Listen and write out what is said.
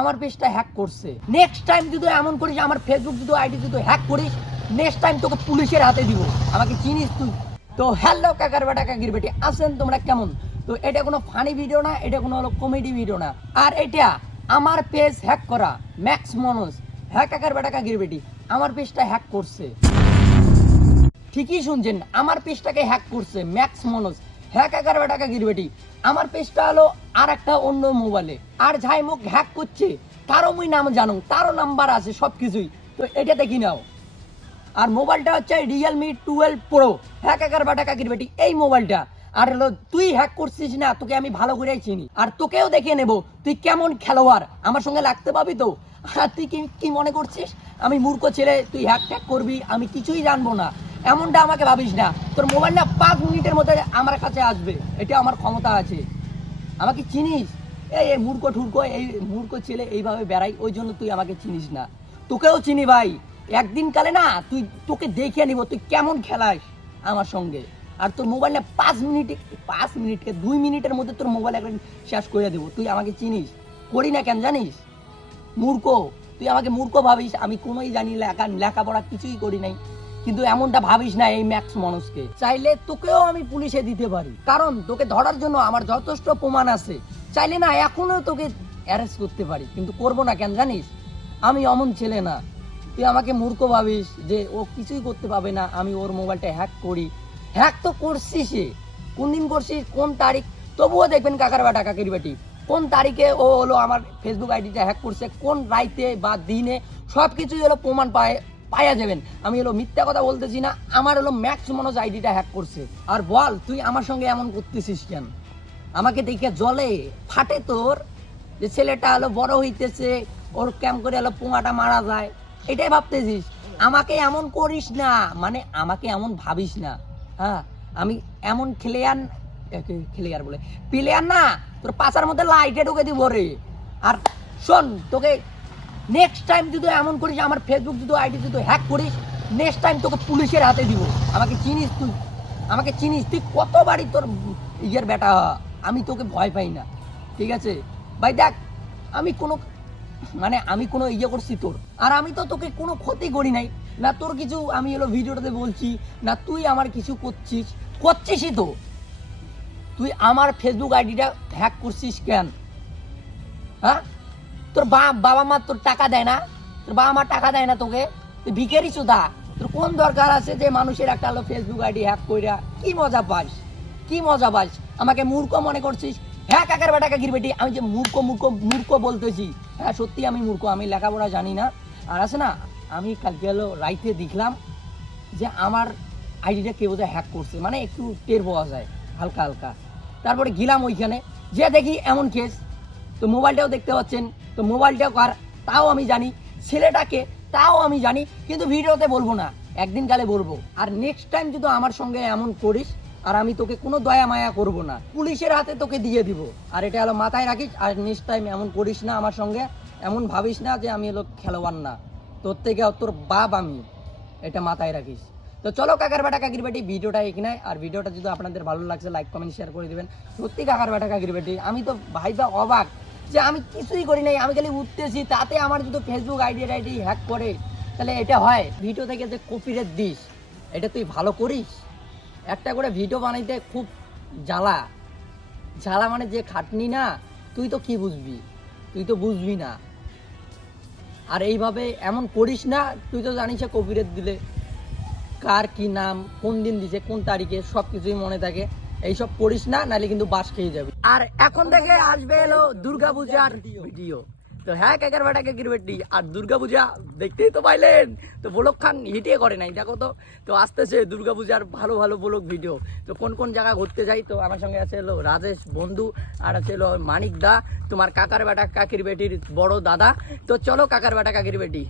আমার পেজটা হ্যাক করছে। নেক্সট টাইম যদি এমন করিস, আমার ফেসবুক যদি আইডি যদি হ্যাক করিস, নেক্সট টাইম তোকে পুলিশের হাতে দিব। আমাকে চিনিস তুই? তো হ্যালো কাকার বেটা কাকির বেটি, আছেন তোমরা কেমন? তো এটা কোনো ফানি ভিডিও না, এটা কোনো হলো কমেডি ভিডিও না, আর এটা আমার পেজ হ্যাক করা ম্যাক্স মনোজ। হ্যাঁ কাকার বেটা কাকির বেটি, আমার পেজটা হ্যাক করছে। ঠিকই শুনছেন, আমার পেজটাকে হ্যাক করছে ম্যাক্স মনোজ। হ্যাঁ কাকার বেটা কাকির বেটি, আমার পেজটা হলো আর একটা অন্য মোবাইলে, আর যাই মুখ হ্যাক করছে তারও মুই নাম জানো, তারও নাম্বার আছে সব কিছুই। তো এটা দেখি নাও। আর মোবাইলটা হচ্ছে রিয়েলমি 12 প্রো। হ্যাঁ কাকার বেটা কাকির বেটি, এই মোবাইলটা। আর হলো তুই হ্যাক করছিস না, তোকে আমি ভালো করেই চিনি, আর তোকেও দেখে নেব তুই কেমন খেলোয়াড়, আমার সঙ্গে লাগতে পাবি তো। আর তুই কি মনে করছিস আমি মূর্খ ছেলে, তুই হ্যাক ট্যাক করবি, আমি কিছুই জানবো না, এমনটা আমাকে ভাবিস না। তোর মোবাইলটা 5 মিনিটের মধ্যে আমার কাছে আসবে, এটা আমার ক্ষমতা আছে। আমাকে চিনিস? এই মূর্খ ঠুর্খ, এই মূর্খ ছেলে এইভাবে বেড়াই, ওই জন্য তুই আমাকে চিনিস না। তোকেও চিনি ভাই, একদিন কালে না তোকে দেখে নিব তুই কেমন খেলাস আমার সঙ্গে। আর তোর মোবাইলটা 5 মিনিটকে 2 মিনিটের মধ্যে তোর মোবাইল একদিন শেষ করে দেবো। তুই আমাকে চিনিস? করি না কেন জানিস? মূর্খ, তুই আমাকে মূর্খ ভাবিস, আমি কোনোই জানি লেখাপড়া কিছুই করি নাই, কিন্তু এমনটা ভাবিস না এই ম্যাক্স মনোজকে। চাইলে তোকেও আমি পুলিশে দিতে পারি, কারণ তোকে ধরার জন্য আমার যথেষ্ট প্রমাণ আছে। চাইলে না এখনো তোকে অ্যারেস্ট করতে পারি, কিন্তু করবো না কেন জানিস? আমি অমন ছেলে না। তুই আমাকে মূর্খ ভাবিস যে ও কিছুই করতে পারবে না, আমি ওর মোবাইলটা হ্যাক করি। হ্যাক তো করছিস, কোন দিন করছিস, কোন তারিখ, তবুও দেখবেন কাকার বেটা কাকির বেটি কোন তারিখে ও হলো আমার ফেসবুক আইডিটা হ্যাক করছে, কোন রাইতে বা দিনে, সব কিছুই হলো প্রমাণ পাওয়া যাবেন। আমি হলো মিথ্যা কথা বলতেছি না, আমার হলো ম্যাক্স মনোজ আইডিটা হ্যাক করছে। আর বল তুই আমার সঙ্গে এমন করতেছিস কেন? আমাকে দেখে জলে ফাটে তোর যে ছেলেটা হলো বড় হইতেছে, ওর ক্যাম করে হলো পোঙাটা মারা যায়, এটাই ভাবতেছিস? আমাকে এমন করিস না, মানে আমাকে এমন ভাবিস না। হ্যাঁ, আমি এমন খেলিয়ার বলে প্লেয়ার না, তোর পাশার মধ্যে লাইটে ঢুকে দিব রে। আর শোন, তোকে নেক্সট টাইম যদি এমন করিস, আমার ফেসবুক যদি আইডি যদি হ্যাক করিস, নেক্সট টাইম তোকে পুলিশের হাতে দিব। আমাকে চিনিস তুই? আমাকে চিনিস? তুই কতবারই তোর ইয়ের বেটা, আমি তোকে ভয় পাই না, ঠিক আছে ভাই? দেখ, আমি কোনো ইয়ে করছি তোর, আর আমি তো তোকে কোনো ক্ষতি করি নাই না, তোর কিছু আমি হলো ভিডিওটাতে বলছি না, তুই আমার কিছু করছিসই তো। তুই আমার ফেসবুক আইডিটা হ্যাক করছিস কেন? হ্যাঁ, তোর বাবা মা তোর টাকা দেয় না? তোর বাবা মা টাকা দেয় না তোকে? তুই ভিখারি চোদা। তোর কোন দরকার আছে যে মানুষের একটা হলো ফেসবুক আইডি হ্যাক কইরা কি মজা পাস? কি মজা পাস? আমাকে মূর্খ মনে করছিস? হ্যাঁ কাকার বেটা কাকির বেটি, আমি যে মূর্খ বলতেছি, হ্যাঁ সত্যি আমি মূর্খ, আমি লেখাপড়া জানি না। আর আছে না, আমি কালকে হলো রাইতে দেখলাম যে আমার আইডিটা কেউ যে হ্যাক করছে, মানে একটু টের পাওয়া যায় হালকা হালকা। তারপরে গেলাম ওইখানে, যে দেখি এমন কেস। তো মোবাইলটাও দেখতে পাচ্ছেন, তো মোবাইলটাও কার তাও আমি জানি, ছেলেটাকে তাও আমি জানি, কিন্তু ভিডিওতে বলবো না, একদিন কালে বলবো। আর নেক্সট টাইম যদি আমার সঙ্গে এমন করিস, আর আমি তোকে কোনো দয়া মায়া করব না, পুলিশের হাতে তোকে দিয়ে দিব। আর এটা হলো মাথায় রাখিস, আর নেক্সট টাইম এমন করিস না আমার সঙ্গে, এমন ভাবিস না যে আমি হলো খেলোয়াড় না, তোর থেকে তোর বাপ আমি, এটা মাথায় রাখিস। তো চলো কাকার বেটা কাকির বেটি, ভিডিওটা এখানে। আর ভিডিওটা যদি আপনাদের ভালো লাগছে, লাইক কমেন্ট শেয়ার করে দিবেন। সত্যি কাকার বেটা কাকির বেটি, আমি তো ভাইবা অবাক যে আমি কিছুই করি নাই, আমি খালি উঠতেছি, তাতে আমার যদি ফেসবুক আইডি হ্যাক করে, তাহলে এটা হয়? ভিডিও থেকে যে কপিরাইট দিস, এটা তুই ভালো করিস? একটা করে ভিডিও বানাইতে খুব জ্বালা জ্বালা, মানে যে খাটনি না, তুই তো কি বুঝবি? তুই তো বুঝবি না। আর এইভাবে এমন করিস না, তুই তো জানিস কপিরাইট দিলে কার কি নাম, কোন দিন দিছে, কোন তারিখে, সব কিছুই মনে থাকে। এইসব করিস না, নাহলে কিন্তু বাস খেয়ে যাবে। আর এখন থেকে আসবে এলো দুর্গাপূজার ভিডিও। তো হ্যাঁ কাকার বেটা কাকির বেটি, আর দুর্গাপূজা দেখতেই তো পাইলেন, তো ব্লগ খান হিটে করে নাই, দেখো তো। তো আসতেছে দুর্গাপূজার ভালো ভালো ব্লগ ভিডিও। তো কোন কোন জায়গা ঘুরতে যাই, তো আমার সঙ্গে আছে হলো রাজেশ বন্ধু, আর আছে হলো মানিক দা, তোমার কাকার বেটা কাকির বেটির বড় দাদা। তো চলো কাকার বেটা কাকির বেটি।